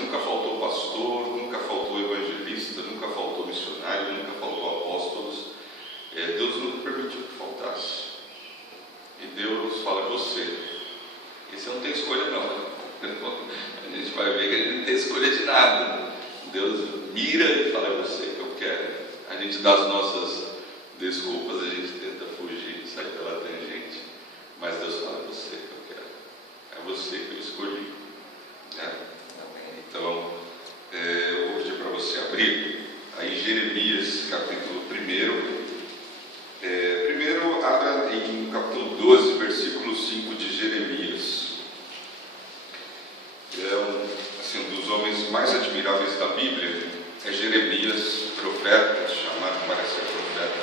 nunca faltou pastor, nunca faltou evangelista, nunca faltou missionário, nunca faltou apóstolos. Deus nunca permitiu que faltasse. E Deus fala: você. E você não tem escolha não. A gente vai ver que a gente não tem escolha de nada. Deus mira e fala: é você que eu quero. A gente dá as nossas desculpas, a gente tenta fugir, sair pela tangente. Mas Deus fala: é você que eu quero. É você que eu escolhi. Né? Então, eu vou pedir para você abrir aí Jeremias capítulo 1. Primeiro, abra em capítulo 12, versículo 5 de Jeremias. Um dos homens mais admiráveis da Bíblia é Jeremias, profeta, chamado para ser profeta.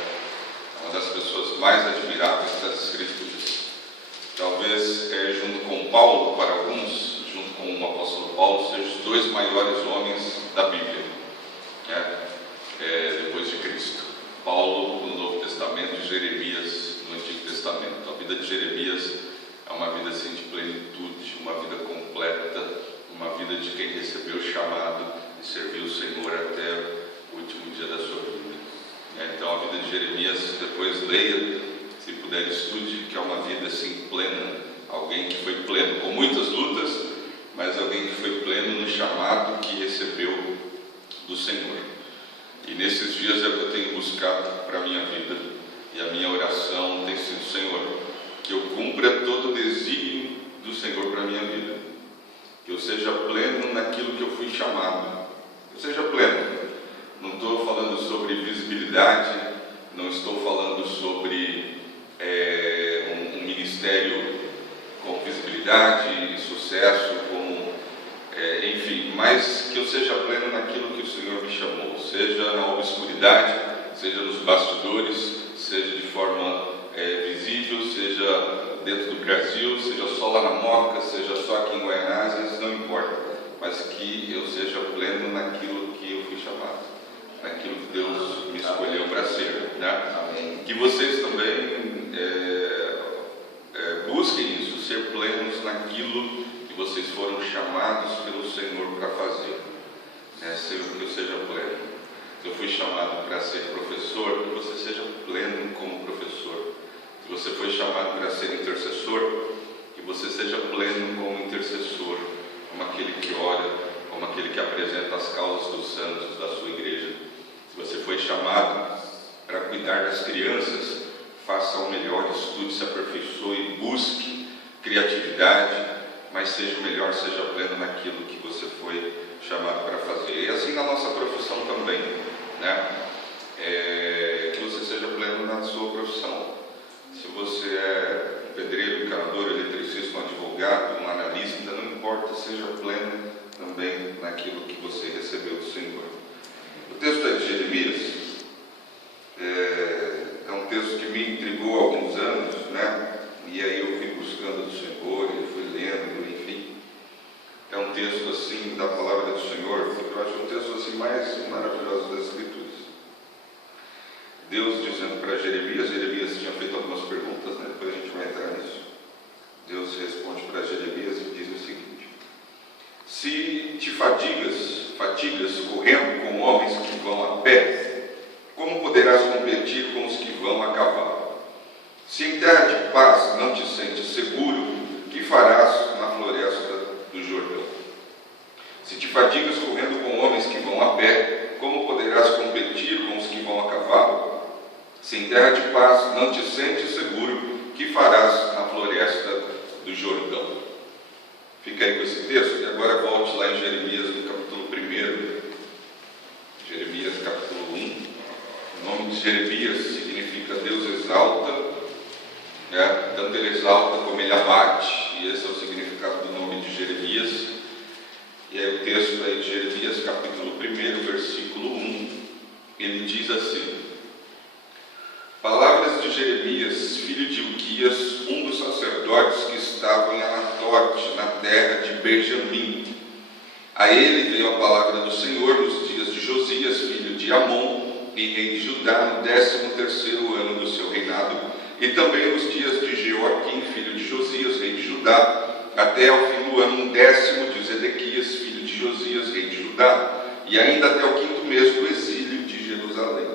É uma das pessoas mais admiráveis das Escrituras. Talvez, junto com Paulo, para alguns, junto com o apóstolo Paulo, sejam os dois maiores homens da Bíblia, depois de Cristo. Paulo no Novo Testamento e Jeremias no Antigo Testamento. A vida de Jeremias é uma vida assim, de plenitude, uma vida completa, uma vida de quem recebeu o chamado e serviu o Senhor até o último dia da sua vida. Então a vida de Jeremias, depois leia, se puder estude, que é uma vida assim plena, alguém que foi pleno, com muitas lutas, mas alguém que foi pleno no chamado que recebeu do Senhor. E nesses dias é o que eu tenho buscado para a minha vida, e a minha oração tem sido: Senhor, que eu cumpra todo o desígnio do Senhor para a minha vida, que eu seja pleno naquilo que eu fui chamado, que eu seja pleno. Não estou falando sobre visibilidade, não estou falando sobre um ministério com visibilidade e sucesso, enfim, mas que eu seja pleno naquilo que o Senhor me chamou, seja na obscuridade, seja nos bastidores, seja de forma visível, seja dentro do Brasil, seja só lá na Moca, seja só aqui em Guaianazes, não importa, mas que eu seja pleno naquilo que eu fui chamado, naquilo que Deus me escolheu para ser, né? Que vocês também busquem isso, ser plenos naquilo que vocês foram chamados pelo Senhor para fazer, que eu seja pleno. Se eu fui chamado para ser professor, que você seja pleno como professor. Se você foi chamado para ser intercessor, que você seja pleno como intercessor, como aquele que ora, como aquele que apresenta as causas dos santos da sua igreja. Se você foi chamado para cuidar das crianças, faça o melhor, estude, se aperfeiçoe, busque criatividade, mas seja o melhor, seja pleno naquilo que você foi chamado para fazer. E assim na nossa profissão também, né? Que você seja pleno na sua profissão. Se você é um pedreiro, um encanador, eletricista, um advogado, um analista, não importa, seja pleno também naquilo que você recebeu do Senhor. O texto é de Jeremias. É um texto que me intrigou há alguns anos, né? E aí eu fui buscando do Senhor, e fui lendo, enfim. É um texto assim da palavra do Senhor, que eu acho um texto assim mais maravilhoso das Escrituras. Deus dizendo para Jeremias tinha feito algumas perguntas, né? Depois a gente vai entrar nisso. Deus responde para Jeremias e diz o seguinte: se te fatigas correndo com homens que vão a pé, como poderás competir com os que vão a cavalo? Se em terra de paz não te sentes seguro, que farás na floresta do Jordão? Se te fatigas correndo com homens que vão a pé, como poderás competir com os que vão a cavalo? Se em terra de paz não te sentes seguro, que farás na floresta do Jordão? Fica aí com esse texto, e agora volte lá em Jeremias, no capítulo 1. Jeremias, capítulo 1. O nome de Jeremias significa Deus exalta, tanto ele exalta como ele abate, e esse é o significado do nome de Jeremias. E aí o texto aí de Jeremias, capítulo 1, versículo 1, ele diz assim: palavras de Jeremias, filho de Ilquias, um dos sacerdotes que estavam em Anatote, na terra de Benjamim. A ele veio a palavra do Senhor nos dias de Josias, filho de Amon, e rei de Judá, no 13º ano do seu reinado, e também nos dias de Jeoaquim, filho de Josias, rei de Judá, até ao fim do ano 10º de Zedequias, filho de de Josias, rei de Judá, e ainda até o 5º mês do exílio de Jerusalém.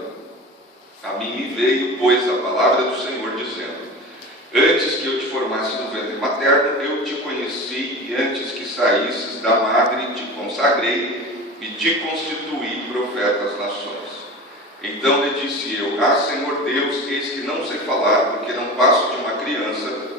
A mim me veio, pois, a palavra do Senhor, dizendo: antes que eu te formasse no ventre materno, eu te conheci, e antes que saísses da madre, te consagrei e te constituí profeta às nações. Então lhe disse eu: ah, Senhor Deus, eis que não sei falar, porque não passo de uma criança.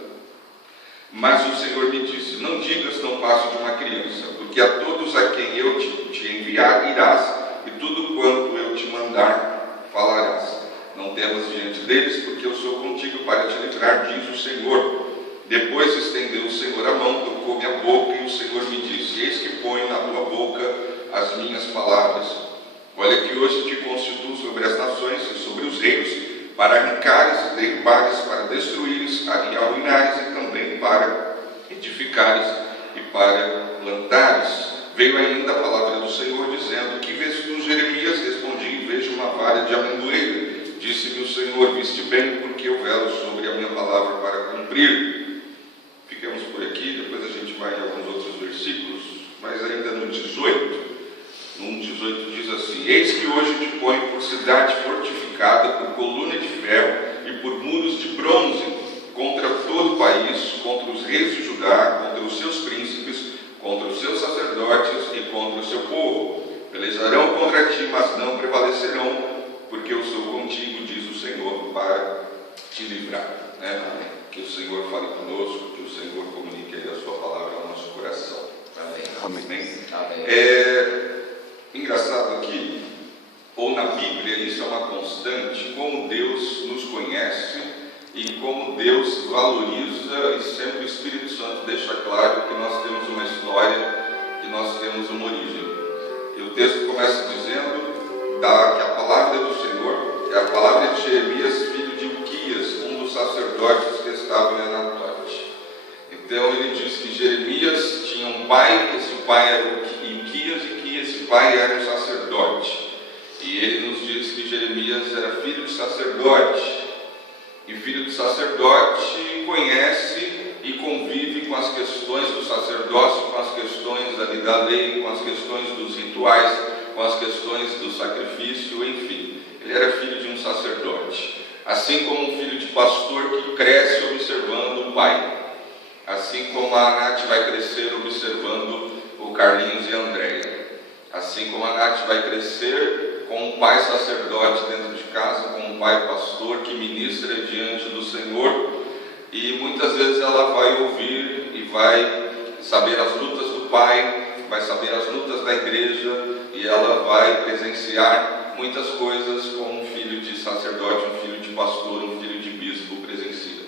Mas o Senhor me disse: não digas não passo de uma criança, porque a todos a quem eu te enviar irás, e tudo quanto eu te mandar falarás. Não temas diante deles, porque eu sou contigo para te livrar, diz o Senhor. Depois estendeu o Senhor a mão, tocou-me a boca, e o Senhor me disse: eis que ponho na tua boca as minhas palavras. Olha que hoje te constituo sobre as nações e sobre os reinos, para arrancares e derrubares, para destruíres e arruinares, e também para edificares e para plantares. Veio ainda a palavra do Senhor, dizendo: que vês tu, Jeremias? Respondi: vejo uma vara de amendoeira. Disse-me o Senhor: viste bem, porque eu velo sobre a minha palavra para cumprir. Ficamos por aqui, depois a gente vai em alguns outros versículos, mas ainda no 18. No 1,18 diz assim: eis que hoje te ponho por cidade fortificada, por coluna de ferro e por muros de bronze, contra todo o país, contra os reis de Judá, contra os seus príncipes, contra os seus sacerdotes e contra o seu povo. Pelejarão contra ti, mas não prevalecerão, porque eu sou contigo, diz o Senhor, para te livrar. Que o Senhor fale conosco, que o Senhor comunique aí a sua palavra ao nosso coração. Amém. Amém. Engraçado aqui, ou na Bíblia, isso é uma constante, como Deus nos conhece e como Deus valoriza, e sempre o Espírito Santo deixa claro que nós temos uma história, que nós temos uma origem. E o texto começa dizendo que a palavra do Senhor é a palavra de Jeremias, filho de Ilquias, um dos sacerdotes que estava em Anatote. Então ele diz que Jeremias tinha um pai, esse pai era Ilquias, e que esse pai era um sacerdote. E ele nos diz que Jeremias era filho de sacerdote. E filho de sacerdote conhece e convive com as questões do sacerdócio, com as questões da lei, com as questões dos rituais, com as questões do sacrifício, enfim. Ele era filho de um sacerdote. Assim como um filho de pastor que cresce observando o pai. Assim como a Nath vai crescer observando o Carlinhos e a Andréia. Assim como a Nath vai crescer com um pai sacerdote dentro de casa, com um pai pastor que ministra diante do Senhor, e muitas vezes ela vai ouvir e vai saber as lutas do pai, vai saber as lutas da igreja, e ela vai presenciar muitas coisas como um filho de sacerdote, um filho de pastor, um filho de bispo presencia.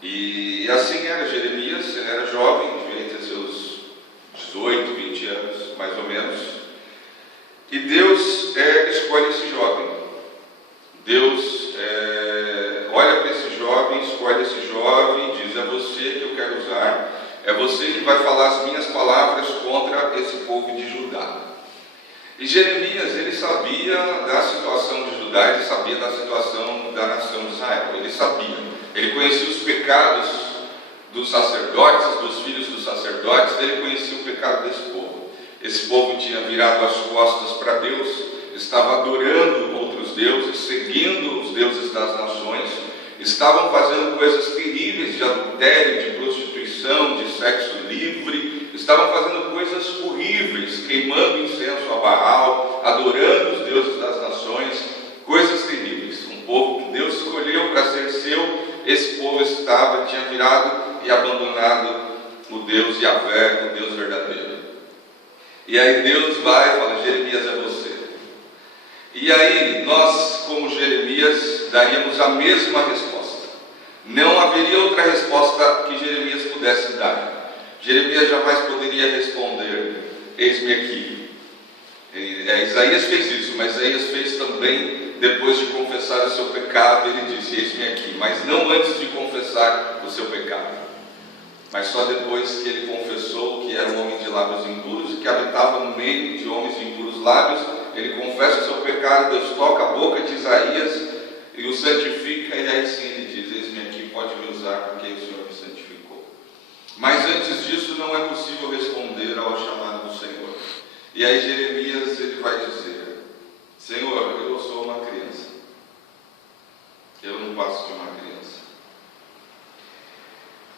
E assim era Jeremias. Ele era jovem, devia ter seus 18, 20 anos, mais ou menos. E Deus escolhe esse jovem. Deus olha para esse jovem, escolhe esse jovem e diz: é você que eu quero usar, é você que vai falar as minhas palavras contra esse povo de Judá. E Jeremias, ele sabia da situação de Judá, ele sabia da situação da nação de Israel, ele sabia, ele conhecia os pecados dos sacerdotes, dos filhos dos sacerdotes, ele conhecia o pecado desse povo. Esse povo tinha virado as costas para Deus, estava adorando outros deuses, seguindo os deuses das nações, estavam fazendo coisas terríveis de adultério, de prostituição, de sexo livre, estavam fazendo coisas horríveis, queimando incenso a Baal, adorando os deuses das nações, coisas terríveis. Um povo que Deus escolheu para ser seu, esse povo tinha virado e abandonado o Deus Yahvé, o Deus verdadeiro. E aí Deus vai e fala: Jeremias, é você. E aí nós, como Jeremias, daríamos a mesma resposta. Não haveria outra resposta que Jeremias pudesse dar. Jeremias jamais poderia responder: eis-me aqui. Isaías fez isso, mas Isaías fez também depois de confessar o seu pecado. Ele disse: eis-me aqui, mas não antes de confessar o seu pecado, mas só depois que ele confessou que era um homem de lábios impuros e que habitava no meio de homens de impuros lábios. Ele confessa o seu pecado, Deus toca a boca de Isaías e o santifica, e aí sim ele diz: eis-me aqui, pode me usar, porque o Senhor me santificou. Mas antes disso não é possível responder ao chamado E aí Jeremias ele vai dizer: Senhor, eu sou uma criança, eu não passo de uma criança.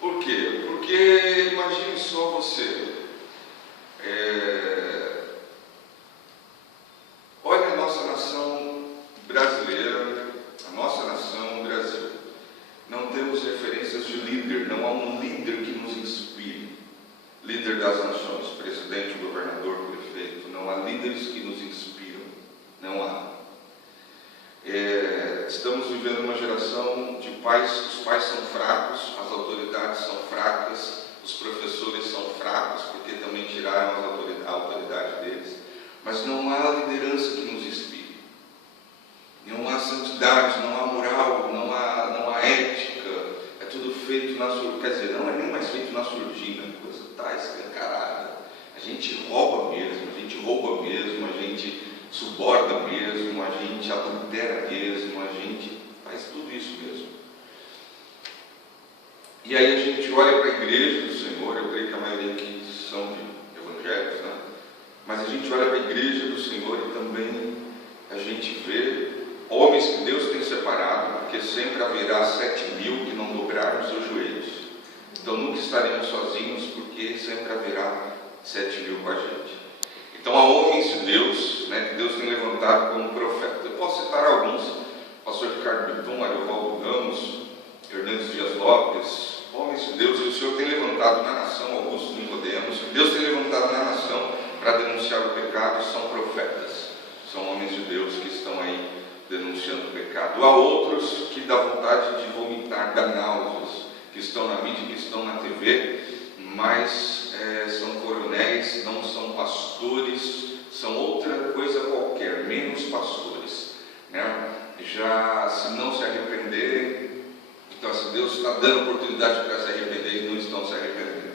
Por quê? Porque imagine só você, olha a nossa nação brasileira, a nossa nação Brasil. Não temos referências de líder, não há um líder que nos inspire. Líder das nações, presidente, governador, prefeito, não há líderes que nos inspiram, não há. Estamos vivendo uma geração de pais, os pais são fracos, as autoridades são fracas, os professores são fracos, porque também tiraram a autoridade deles, mas não há liderança que nos inspire, não há santidade, não há moral, não há ética, é tudo feito na surdina, quer dizer, não é nem mais feito na surdina, a coisa está escancarada, a gente rouba mesmo, a gente suborda mesmo, a gente adultera mesmo, a gente faz tudo isso mesmo. E aí a gente olha para a igreja do Senhor, eu creio que a maioria aqui são de evangélicos, né? Mas a gente olha para a igreja do Senhor e também a gente vê homens que Deus tem separado, porque sempre haverá 7.000 que não dobraram os seus joelhos. Então nunca estaremos sozinhos, porque sempre haverá 7.000 com a gente. Então há homens de Deus, né, que Deus tem levantado como profeta. Eu posso citar alguns: pastor Ricardo Bitum, Ariovaldo Ramos, Hernandes Dias Lopes, homens de Deus que o Senhor tem levantado na nação, Augusto Nicodemos, que Deus tem levantado na nação para denunciar o pecado, e são profetas, são homens de Deus que estão aí denunciando o pecado. Há outros que dá vontade de vomitar, dá náuseas, que estão na mídia, que estão na TV, mas são coronéis, não são pastores, são outra coisa qualquer, menos pastores, né? Já se não se arrependerem, então se Deus está dando oportunidade para se arrepender e não estão se arrependendo.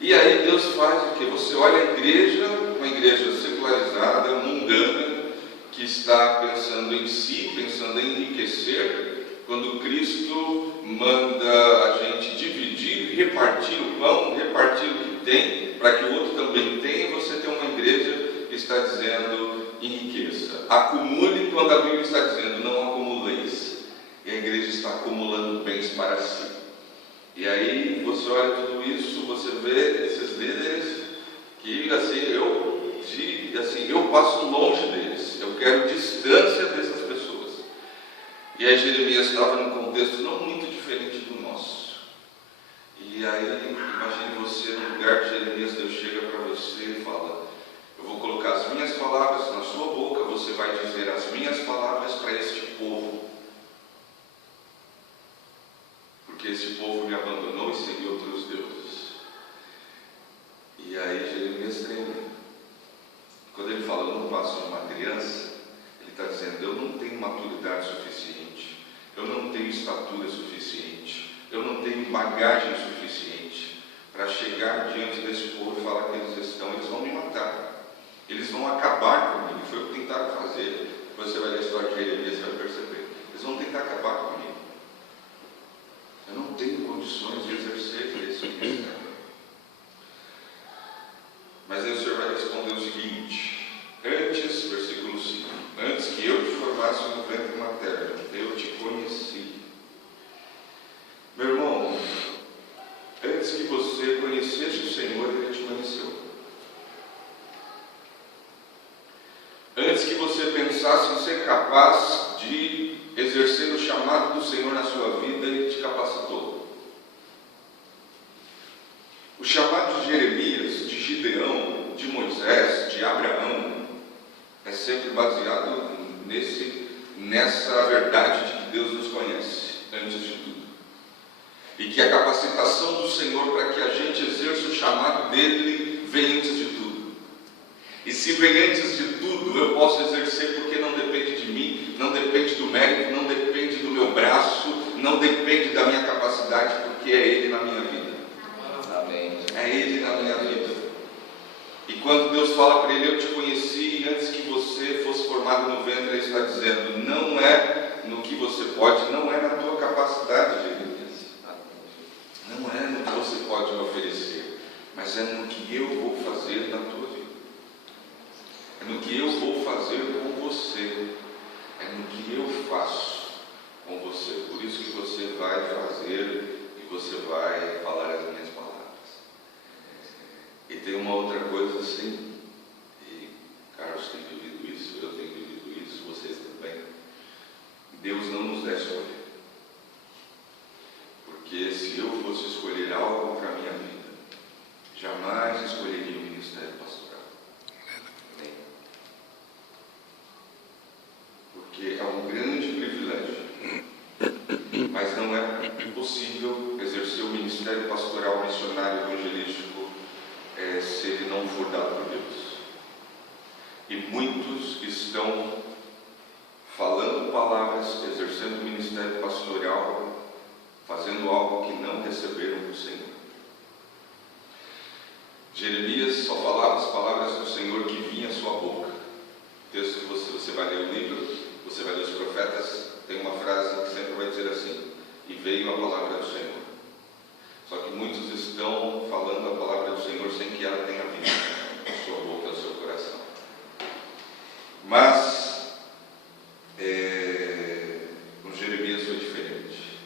E aí Deus faz o que? Você olha a igreja, uma igreja secularizada, mundana, que está pensando em si, pensando em enriquecer, quando Cristo manda a gente dividir, repartir o pão, repartir o que tem, para que o outro também tenha. Você tem uma igreja que está dizendo: enriqueça, acumule, quando a Bíblia está dizendo: não acumuleis. E a igreja está acumulando bens para si. E aí você olha tudo isso, você vê esses líderes que eu passo longe deles, eu quero distância dessas pessoas. E aí Jeremias estava num contexto não muito diferente do nosso. E aí imagine você no lugar de Jeremias, Deus chega para você e fala: eu vou colocar as minhas palavras na sua boca, você vai dizer as minhas palavras para este povo, porque esse povo me abandonou e seguiu outros deuses. E aí Jeremias treme. Quando ele fala: eu não passo de uma criança, ele está dizendo: eu não tenho maturidade suficiente, eu não tenho estatura suficiente, eu não tenho bagagem suficiente para chegar diante desse povo e falar que eles vão me matar, eles vão acabar comigo. Foi o que tentaram fazer. Você vai ler a história de Jeremias e vai perceber, eles vão tentar acabar comigo. Eu não tenho condições de exercer esse ministério. Mas aí o Senhor vai responder o seguinte: antes, versículo 5, antes que eu te formasse no ventre materno, eu te conheci. Meu irmão, antes que você conhecesse o Senhor, Ele te conheceu. Antes que você pensasse em ser capaz de exercer o chamado do Senhor na sua vida, Ele te capacitou. O chamado de Jeremias, de Gideão, de Moisés, de Abraão, é sempre baseado nessa verdade de que Deus nos conhece, antes de tudo. E que a capacitação do Senhor para que a gente exerça o chamado dEle vem antes de tudo. E se vem antes de tudo, eu posso exercer porque não depende de mim, não depende do mérito, não depende do meu braço, não depende da minha capacidade, porque é Ele na minha vida. Amém. É Ele na minha vida. E quando Deus fala para ele: eu te conheci antes que você fosse formado no ventre, Ele está dizendo: não é no que você pode, não é na tua capacidade, Jeremias. Não é no que você pode me oferecer, mas é no que eu vou fazer na tua vida. é no que eu vou fazer com você, é no que eu faço com você. Por isso que você vai fazer e você vai falar as minhas palavras. E tem uma outra coisa assim, e Carlos tem vivido isso, eu tenho vivido isso, vocês também. Deus não nos dá escolha. Porque se eu fosse escolher algo para a minha vida, jamais escolheria o ministério pastoral. Porque é um grande privilégio, mas não é possível exercer o ministério pastoral, missionário, evangelístico, se ele não for dado por Deus. E muitos estão falando palavras, exercendo o ministério pastoral, fazendo algo que não receberam do Senhor. Jeremias só falava as palavras do Senhor que vinha à sua boca. O texto que você vai ler o livro, você vai ler os profetas, tem uma frase que sempre vai dizer assim: e veio a palavra do Senhor. Só que muitos estão falando a palavra do Senhor sem que ela tenha vindo na sua boca, no seu coração. Mas com Jeremias foi diferente.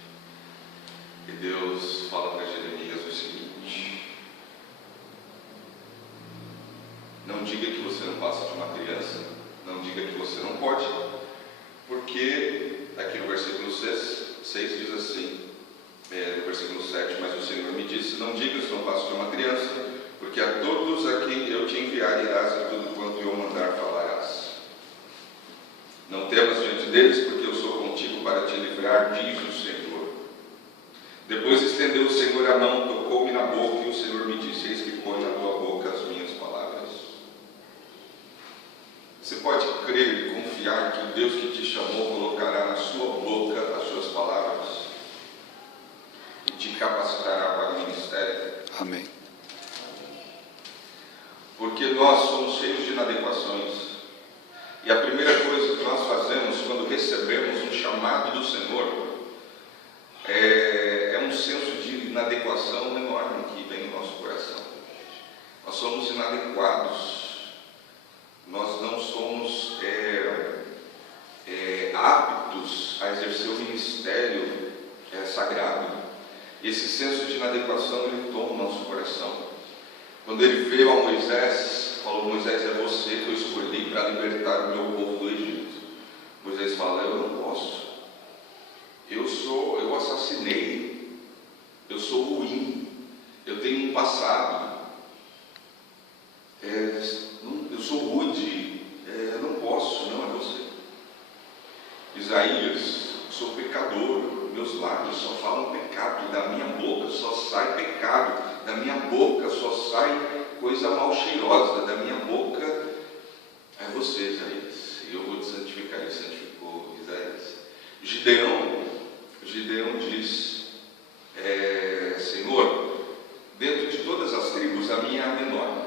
E Deus fala para Jeremias o seguinte: não diga que você não passa de uma criança, não diga que você não pode, porque aqui no versículo 6 diz assim, no versículo 7, mas o Senhor me disse: não diga que não passo de uma criança, porque a todos a quem eu te enviar irás e tudo quanto eu mandar falarás. Não temas diante deles, porque eu sou contigo para te livrar, diz o Senhor. Depois estendeu o Senhor a mão, tocou-me na boca, e o Senhor me disse: eis que põe na tua boca as minhas palavras. Você pode crer e confiar que o Deus que te chamou colocará na sua boca as suas palavras e te capacitará para o ministério. Amém. Porque nós somos cheios de inadequações. E a primeira coisa que nós fazemos quando recebemos um chamado do Senhor é um senso de inadequação enorme que vem no nosso coração. Nós somos inadequados. Nós não somos aptos a exercer o ministério sagrado. E esse senso de inadequação ele toma o nosso coração. Quando ele veio a Moisés, falou: Moisés, é você que eu escolhi para libertar o meu povo do Egito. Moisés fala: eu não posso. Eu assassinei. Eu sou ruim. Eu tenho um passado. Eu sou rude. Eu não posso. Não é você. Isaías: sou pecador. Meus lábios só falam pecado. Da minha boca só sai pecado. Da minha boca só sai coisa mal cheirosa. Da minha boca é você, Isaías. E eu vou te santificar. Ele santificou Isaías. Gideão diz: Senhor, dentro de todas as tribos, a minha é a menor.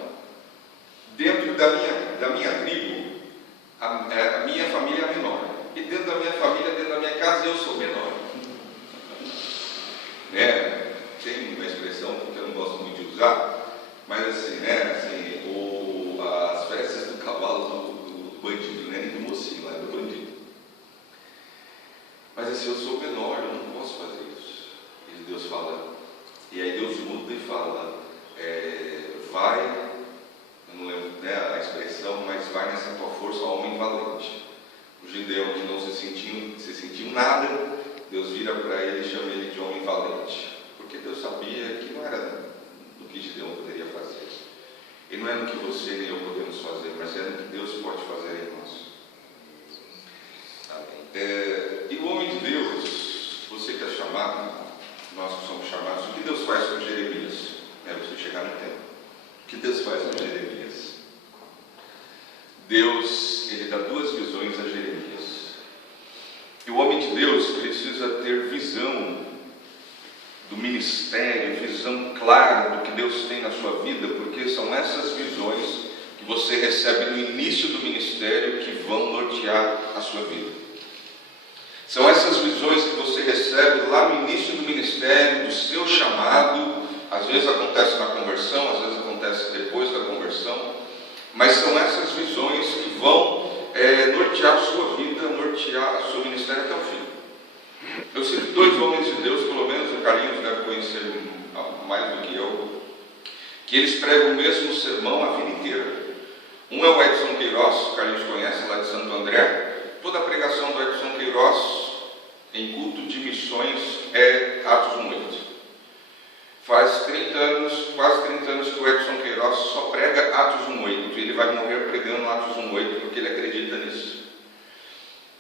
Dentro da minha tribo, a minha família é a menor. E dentro da minha família, dentro da minha casa, eu sou menor. Tem uma expressão que eu não gosto muito de usar, mas assim, as festas do cavalo do bandido, nem do mocinho, lá do bandido. Mas assim, eu sou menor, eu não posso fazer isso. E Deus fala, e aí Deus muda e fala, vai, eu não lembro a expressão, mas vai nessa tua força, homem valente. O Gideão, que não se sentiu nada, Deus vira para ele e chama ele de homem valente. Porque Deus sabia que não era do que Gideão poderia fazer. E não é no que você nem eu podemos fazer, mas é no que Deus pode fazer em nós. E o homem de Deus, você que é chamado, nós que somos chamados, o que Deus faz com Jeremias? Você chegar no tempo. O que Deus faz com Jeremias? Deus, ele dá duas visões a Jeremias. E o homem de Deus precisa ter visão do ministério, visão clara do que Deus tem na sua vida, porque são essas visões que você recebe no início do ministério que vão nortear a sua vida. São essas visões que você recebe lá no início do ministério, do seu chamado. Às vezes acontece na conversão, às vezes acontece depois da conversão. Mas são essas visões que vão nortear a sua vida, nortear o seu ministério até o fim. Eu cito 2 homens de Deus, pelo menos o Carlinhos deve conhecer mais do que eu, que eles pregam o mesmo sermão a vida inteira. Um é o Edson Queiroz, o Carlinhos conhece, lá de Santo André. Toda a pregação do Edson Queiroz em culto de missões é Atos 1:8. Faz 30 anos, quase 30 anos que o Edson Queiroz só prega Atos 1:8. Ele vai morrer pregando Atos 1:8 porque ele acredita nisso.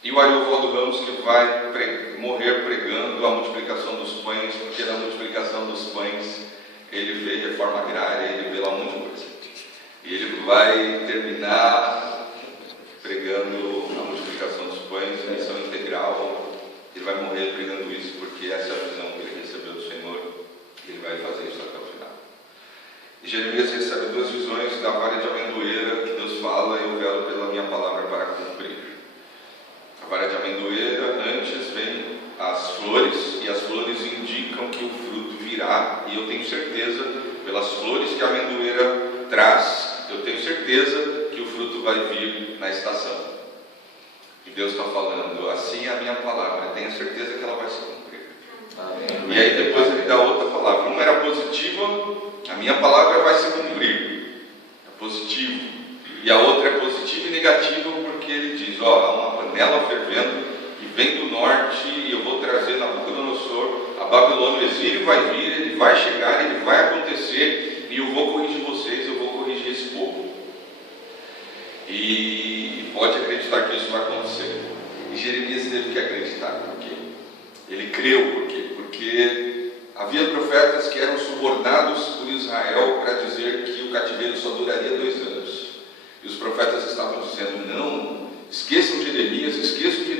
E o Ariovaldo Ramos, que vai morrer pregando a multiplicação dos pães, porque na multiplicação dos pães ele vê reforma agrária, ele vê lá um monte de coisa. E ele vai terminar pregando a multiplicação dos pães, missão integral. Ele vai morrer pregando isso porque essa é a visão que ele recebeu do Senhor. Ele vai fazer isso até o final. E Jeremias recebe 2 visões da vara de amendoeira que Deus fala: eu velo pela minha palavra para cumprir. A vara de amendoeira, antes vem as flores, e as flores indicam que o fruto virá, e eu tenho certeza, pelas flores que a amendoeira traz, eu tenho certeza que o fruto vai vir na estação. E Deus está falando: assim é a minha palavra, tenha certeza que ela vai se cumprir. Amém. E aí depois ele dá outra palavra. Uma era positiva: a minha palavra vai se cumprir. É positivo. E a outra é positiva e negativa, porque ele diz: há uma panela fervendo e vem do norte, e eu vou trazer Nabucodonosor, a Babilônia, o exílio vai vir, ele vai chegar, ele vai acontecer, e eu vou corrigir vocês, eu vou corrigir esse povo. E pode acreditar que isso vai acontecer. E Jeremias teve que acreditar. Por quê? Ele creu. Por quê? Porque havia profetas que eram subornados por Israel para dizer que o cativeiro só duraria 2 anos. E os profetas estavam dizendo: não, esqueçam Jeremias, esqueçam o que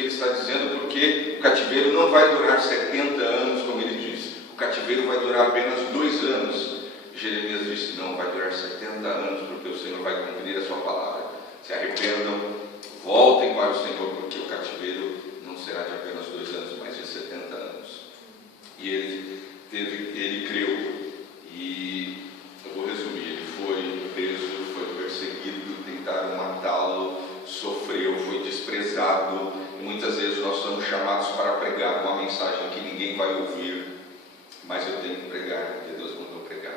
ele está dizendo, porque o cativeiro não vai durar 70 anos, como ele disse. O cativeiro vai durar apenas 2 anos. E Jeremias disse: não, vai durar 70 anos, porque o Senhor vai cumprir a sua palavra. Se arrependam, voltem para o Senhor, porque o cativeiro não será de apenas 2 anos, mas de 70 anos. E ele creu. E eu vou resumir: ele foi preso, foi perseguido, tentaram matá-lo, sofreu, foi desprezado. E muitas vezes nós somos chamados para pregar uma mensagem que ninguém vai ouvir, mas eu tenho que pregar porque Deus mandou pregar.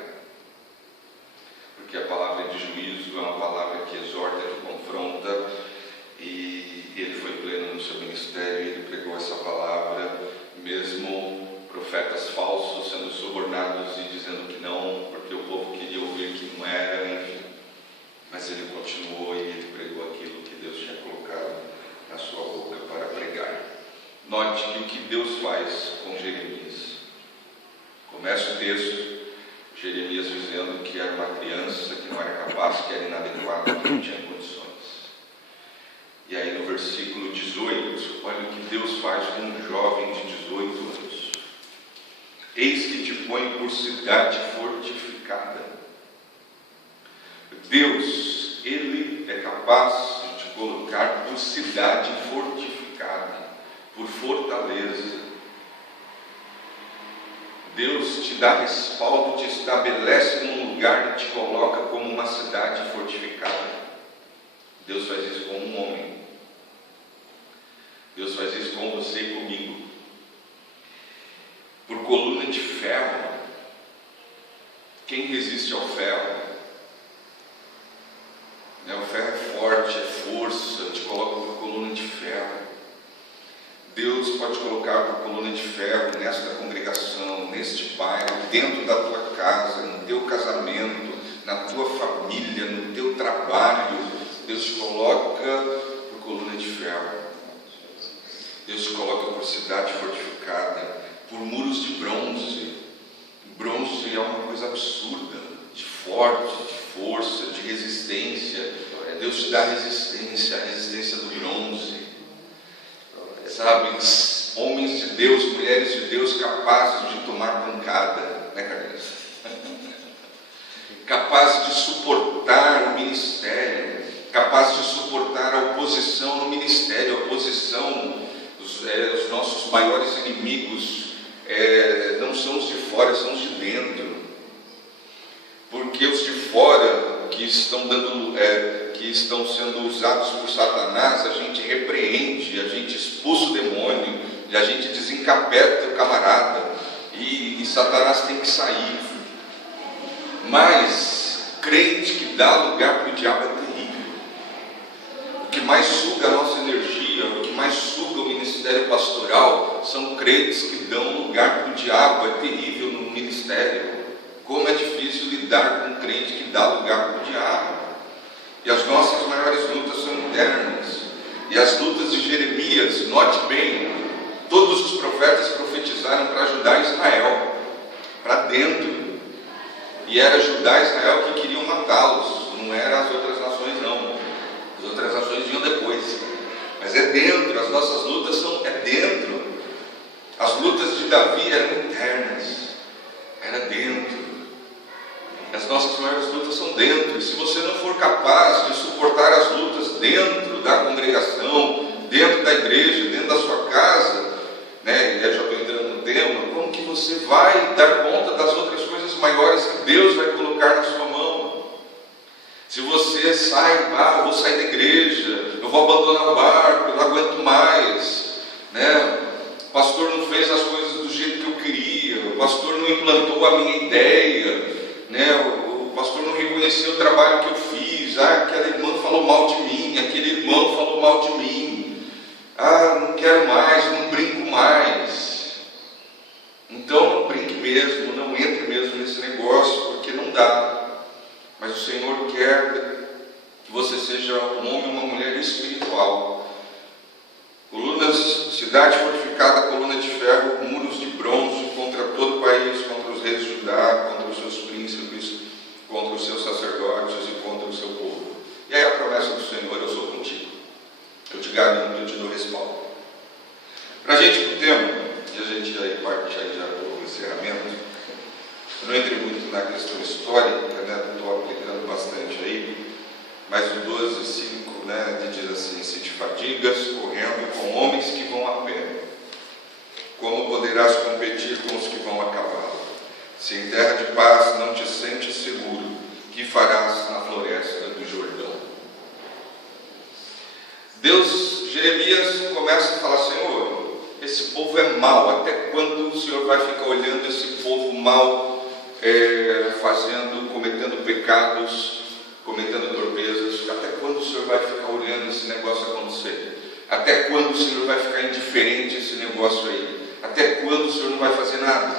Porque a palavra de juízo é uma palavra que exorta, que confronta, e ele foi pleno no seu ministério, ele pregou essa palavra, mesmo profetas falsos sendo subornados e dizendo que não, porque o povo queria ouvir que não era, enfim. Mas ele continuou e ele pregou aquilo que Deus tinha colocado na sua boca para pregar. Note que o que Deus faz com Jeremias. Começa o texto, Jeremias dizendo que era uma criança, que não era capaz, que era inadequada, que não tinha condições. E aí no versículo 18, olha o que Deus faz com um jovem de 18 anos. Eis que te põe por cidade fortificada. Deus, Ele é capaz de te colocar por cidade fortificada, por fortaleza. Deus te dá respaldo, te estabelece num lugar e te coloca como uma cidade fortificada. Deus faz isso com um homem. Deus faz isso com você e comigo. Por coluna de ferro. Quem resiste ao ferro? O ferro é forte, é força, te coloca por coluna de ferro. Deus pode colocar por coluna de ferro nesta congregação, neste bairro, dentro da tua casa, no teu casamento, na tua família, no teu trabalho. Deus te coloca por coluna de ferro. Deus te coloca por cidade fortificada, por muros de bronze. Bronze é uma coisa absurda, de forte, de força, de resistência. Deus te dá resistência, a resistência do bronze. Sabe, homens de Deus, mulheres de Deus capazes de tomar pancada, né, Carlinhos? Capazes de suportar o ministério, capazes de suportar a oposição no ministério, a oposição, os nossos maiores inimigos não são os de fora, são os de dentro. Porque os de fora, que que estão sendo usados por Satanás, a gente repreende, a gente expulsa o demônio, e a gente desencapeta o camarada, e Satanás tem que sair. Mas crente que dá lugar para o diabo é terrível. O que mais suga a nossa energia, o que mais suga o ministério pastoral, são crentes que dão lugar para o diabo. É terrível no ministério. Como é difícil lidar com um crente que dá lugar para o diabo. E as nossas maiores lutas são internas. E as lutas de Jeremias, note bem, todos os profetas profetizaram para ajudar Israel, para dentro. E era ajudar Israel que queriam matá-los, não eram as outras nações não. As outras nações vinham depois. Mas é dentro, as nossas lutas são dentro. As lutas de Davi eram internas, era dentro. As nossas maiores lutas são dentro. E se você não for capaz de suportar as lutas dentro da congregação, dentro da igreja, dentro da sua casa, né? Eu já estou entrando no tema. Como que você vai dar conta das outras coisas maiores que Deus vai colocar na sua mão? Se você sai, eu vou sair da igreja, eu vou abandonar o barco, eu não aguento mais, né? O pastor não fez as coisas do jeito que eu queria, o pastor não implantou a minha ideia, né? O pastor não reconheceu o trabalho que eu fiz. Aquela irmã falou mal de mim, aquele irmão falou mal de mim. Não quero mais, não brinco mais. Então não brinque mesmo, não entre mesmo nesse negócio, porque não dá. Mas o Senhor quer que você seja um homem ou uma mulher espiritual. Colunas, cidade fortificada, coluna de ferro, muros de bronze contra todo o país, contra os reis de Judá, contra os seus príncipes, contra os seus sacerdotes e contra o seu povo. E aí a promessa do Senhor: eu sou contigo, eu te garanto, eu te dou respaldo. Para a gente ir para o tema, e a gente aí parte aí já para o encerramento, eu não entrei muito na questão histórica, né? Estou aplicando bastante aí, mas o 12:5, né, diz assim: se te fadigas correndo com homens que vão a pé, como poderás competir com os que vão a cavalo? Se em terra de paz não te sentes seguro, que farás na floresta do Jordão? Jeremias começa a falar: Senhor, esse povo é mau. Até quando o Senhor vai ficar olhando esse povo mau, cometendo pecados, cometendo torpezas? Até quando o Senhor vai ficar olhando esse negócio acontecer? Até quando o Senhor vai ficar indiferente a esse negócio aí? Até quando o Senhor não vai fazer nada?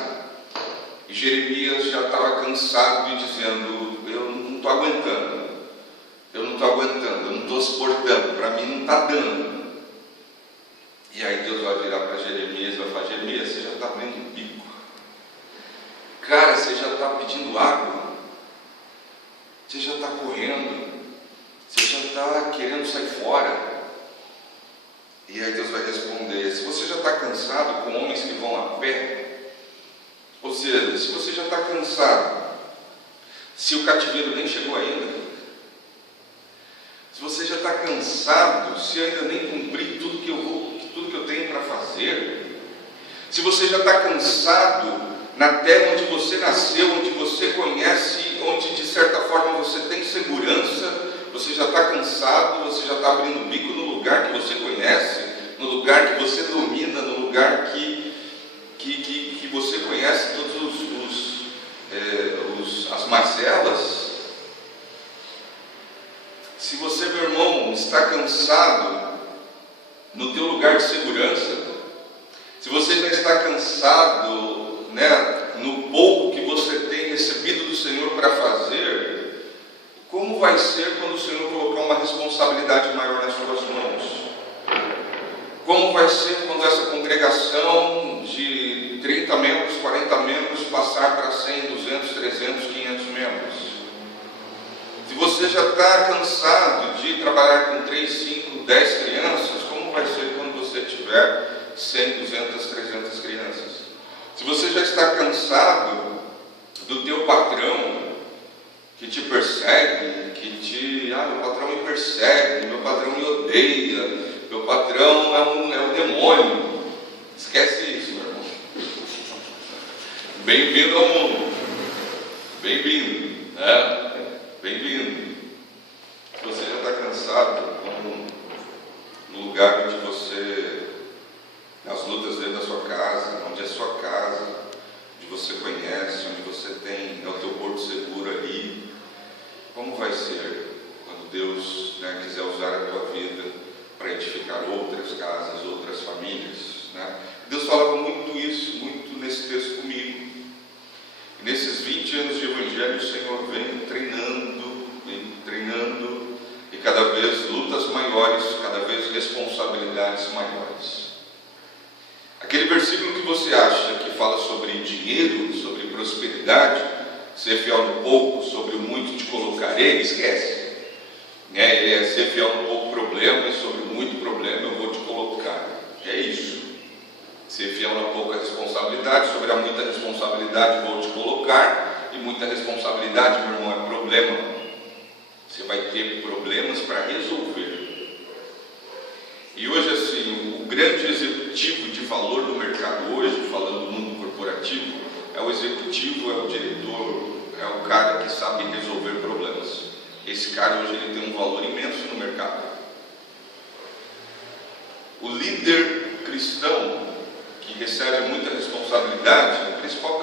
E Jeremias já estava cansado de dizendo: eu não estou aguentando, eu não estou suportando, para mim não está dando. E aí Deus vai virar para Jeremias e vai falar: Jeremias, você já está abrindo o bico, cara, você já está pedindo água, você já está correndo, você já está querendo sair fora. E aí Deus vai responder: se você já está cansado com homens que vão a pé, ou seja, se você já está cansado, se o cativeiro nem chegou ainda, se você já está cansado, se eu ainda nem cumpri tudo que eu tenho para fazer, se você já está cansado na terra onde você nasceu, onde você conhece, onde de certa forma você tem segurança, você já está cansado, você já está abrindo o bico no lugar que você conhece, no lugar que você domina, no lugar que você conhece todos as mazelas. Se você, meu irmão, está cansado no teu lugar de segurança, se você já está cansado, né, no pouco que você tem recebido do Senhor para fazer, como vai ser quando o Senhor colocar uma responsabilidade maior nas suas mãos? Como vai ser quando essa congregação de 30 membros, 40 membros passar para 100, 200, 300, 500 membros? Se você já está cansado de trabalhar com 3, 5, 10 crianças, como vai ser quando você tiver 100, 200, 300 crianças? Se você já está cansado do teu patrão que te persegue, meu patrão me persegue, meu patrão me odeia, meu patrão é um demônio. Esquece isso, meu irmão. Bem-vindo ao mundo. Bem-vindo, né? Bem-vindo. Você já está cansado, como no lugar onde você, nas lutas dentro da sua casa, onde é sua casa, onde você conhece, onde você tem, é o teu porto seguro ali. Como vai ser quando Deus, quiser usar a tua vida para edificar outras casas, outras famílias, né? Deus falava muito isso, muito nesse texto comigo. E nesses 20 anos de evangelho, o Senhor vem treinando, e cada vez lutas maiores, cada vez responsabilidades maiores. Aquele versículo que você acha que fala sobre dinheiro, sobre prosperidade, ser fiel no pouco, sobre o muito te colocarei, esquece. Ele é ser fiel no pouco problema, e sobre o muito problema eu vou te colocar. É isso. Ser fiel na pouca responsabilidade, sobre a muita responsabilidade vou te colocar, e muita responsabilidade, meu irmão, é problema. Você vai ter problemas para resolver. E hoje, assim, o grande executivo de valor do mercado hoje, falando do mundo corporativo, é o executivo, é o diretor, é o cara que sabe resolver problemas. Esse cara hoje ele tem um valor imenso no mercado. O líder cristão, que recebe muita responsabilidade, a principal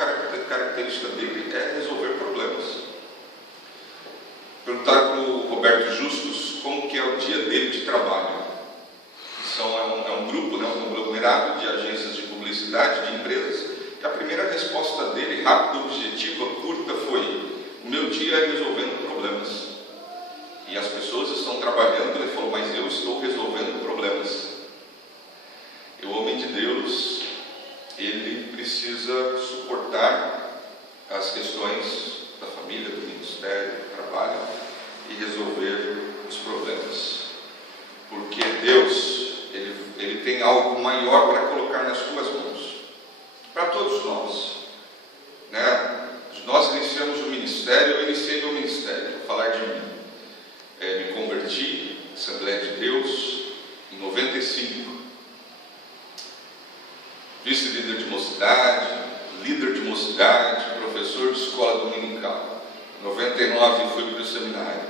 característica dele é resolver problemas. Perguntaram para o Roberto Justus como que é o dia dele de trabalho. É um grupo, um conglomerado de agências de publicidade, de empresas, e a primeira resposta dele, rápida, objetiva, curta, foi: o meu dia é resolvendo problemas. E as pessoas estão trabalhando, ele falou, mas eu estou resolvendo problemas. E o homem de Deus, ele precisa suportar as questões da família, do ministério, do trabalho, e resolver os problemas. Porque Deus, ele tem algo maior para colocar nas tuas mãos. Para todos nós. Nós iniciamos o ministério, eu iniciei meu ministério, vou falar de mim. Me converti, Assembleia de Deus, em 95. Vice-líder de mocidade, líder de mocidade, professor de escola dominical. Em 99 fui para o seminário.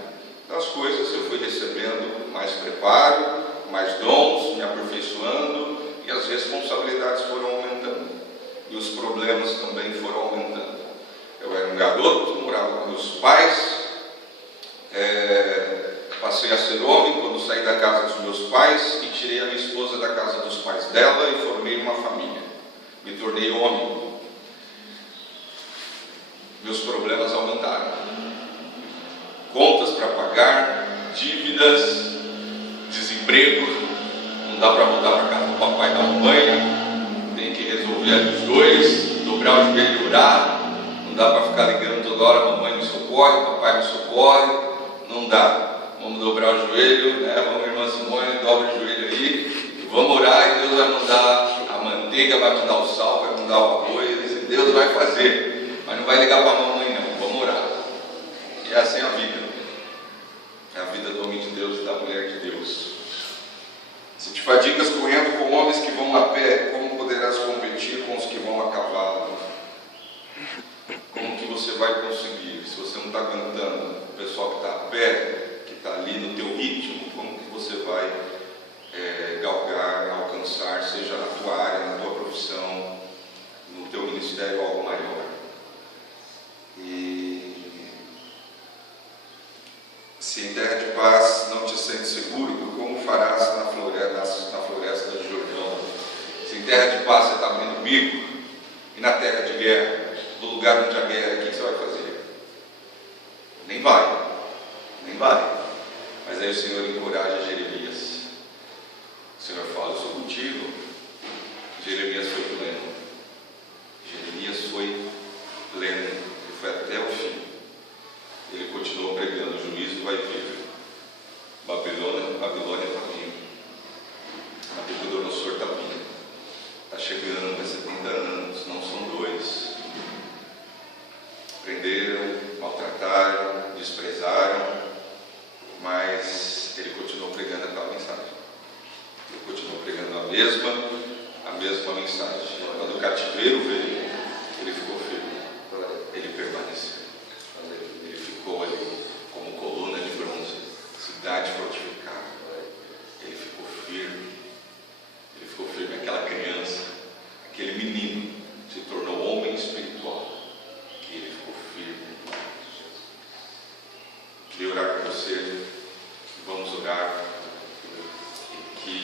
Então as coisas eu fui recebendo mais preparo, mais dons, me aperfeiçoando, e as responsabilidades foram aumentando. E os problemas também foram aumentando. Eu era um garoto, morava com meus pais, passei a ser homem quando saí da casa dos meus pais e tirei a minha esposa da casa dos pais dela e formei uma família. Me tornei homem. Meus problemas aumentaram. Contas para pagar, dívidas, desemprego, não dá para voltar para casa do papai e da mamãe, tem que resolver ali os dois, dobrar o joelho e orar, não dá para ficar ligando toda hora, mamãe me socorre, papai me socorre, não dá. Vamos dobrar o joelho, vamos, irmã Simone, dobra o joelho aí, e vamos orar, e Deus vai mandar a manteiga, vai mandar o sal, vai mandar o arroz, e Deus vai fazer, mas não vai ligar para a mamãe não, vamos orar. E é assim a vida. É a vida do homem de Deus e da mulher de Deus. Se te fadigas correndo com homens que vão a pé, como poderás competir com os que vão a cavalo? Como que você vai conseguir? Se você não está aguentando o pessoal que está a pé, que está ali no teu ritmo, como que você vai galgar, alcançar, seja na tua área, na tua profissão, no teu ministério, algo maior? E se em terra de paz não te sentes seguro, como farás na floresta do Jordão? Se em terra de paz você está abrindo bico, e na terra de guerra, no lugar onde a guerra, o que você vai fazer? Nem vai. Mas aí o Senhor encoraja Jeremias. O Senhor fala, eu sou contigo. Jeremias foi pleno. Ele foi até o fim. Ele continuou pregando, o juízo vai vir. Babilônia está vindo. Nabucodonosor está vindo. Está chegando, é 70 anos, não são 2. Prenderam, maltrataram, desprezaram, mas ele continuou pregando Queria orar com você. Vamos orar.